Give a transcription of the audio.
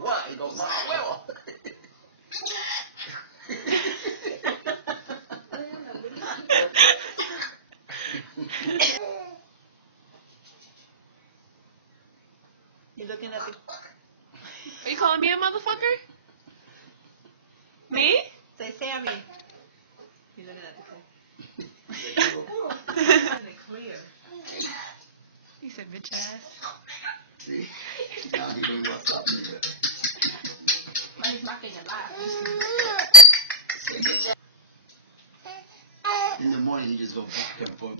what? He goes, "Ah, huevo." You looking at the... Are you calling me a motherfucker? Me? Say Sammy. You looking at the clear. He said bitch ass. See? Now he doing what's up, nigga. But he's not getting alive. In the morning, you just go back and forth,